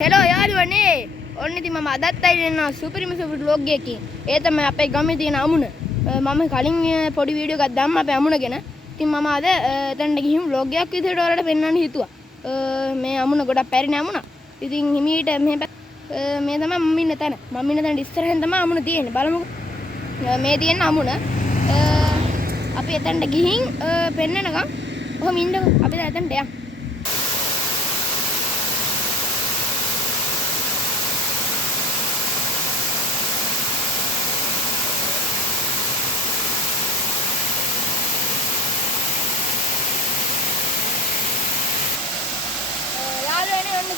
Hello යාළුවනේ ඔන්න ඉතින් මම අදත් ඇවිල්ලා සුපිරිම සුපිරි vlog එකකින් ඒ තමයි අපේ ගමේ තියෙන අමුණ මම කලින් පොඩි වීඩියෝ එකක් දැම්මා අපේ අමුණ ගැන ඉතින් මම අද එතනට ගිහින් vlog එකක් විදිහට ඔයාලට පෙන්වන්න හිතුවා මේ අමුණ ගොඩක් පැරිණ අමුණ ඉතින් හිමීට මේ තමයි මම ඉන්න තැන තැන ඉස්සරහෙන් තමයි අමුණ තියෙන්නේ බලමුකෝ මේ තියෙන අමුණ අපි එතනට ගිහින් පෙන්නනකම් කොහොම ඉන්නකෝ අපි දැන් එතනට යමු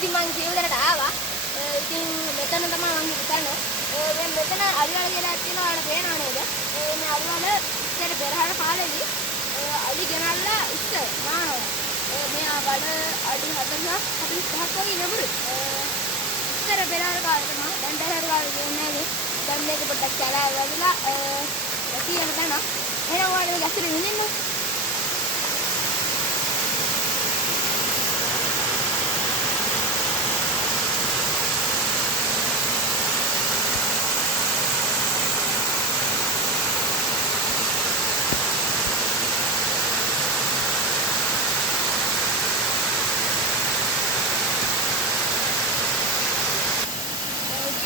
ඉතින් මං ජීවිතේට ආවා. ඉතින් මෙතන තමයි මං හිතන්නේ. දැන් මෙතන අලිවල කියලා තියෙනවා ඔයාලට පේනව නේද? මේ අලිවල ඉස්සර පෙරහර කාලේදී අලි ගෙනල්ලා ඉස්සර නානවා. මේ බඩ අඩි 40ක් 45ක් වගේ ලැබුරු. ඉස්සර පෙරහර කාලේ තමයි දැන් පෙරහර කාලේ කියන්නේ නේද? දැන් මේක පොඩ්ඩක් කැලෑ වැවිලා තියෙන තැන. එහෙනම් ඔයාලා ගැසෙන්න ඉන්නේ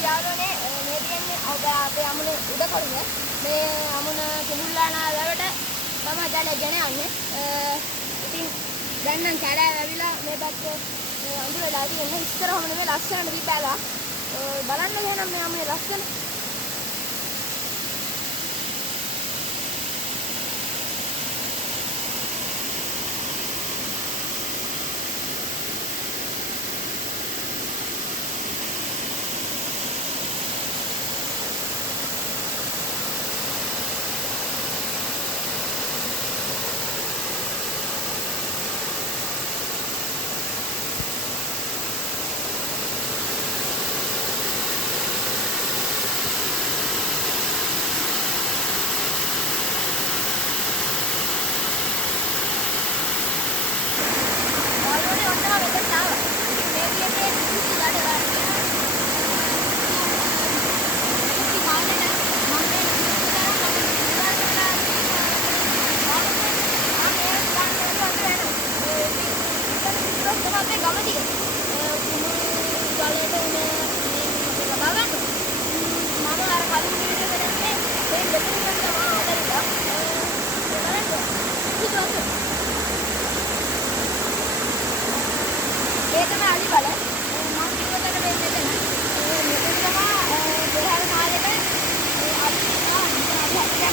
යාළුවනේ මේ කියන්නේ අපේ අමුණ උඩ කරුනේ මේ අමුණ කුඹුල්ලානා වැවට මම දැන් ගෙන යන්නේ ඉතින් දැන් නම් කැලෑ වැවිලා මේ පැත්තේ අඳුරලා තියෙන ඉස්සරහම නෙමෙයි ලස්සනට දීපෑලා බලන්න එහෙනම් මේ අමුණේ ලස්සන ये तो मैं आली वाला मां की को तक देते थे मेरे को वहां बिहार खाले पे अभी हां क्या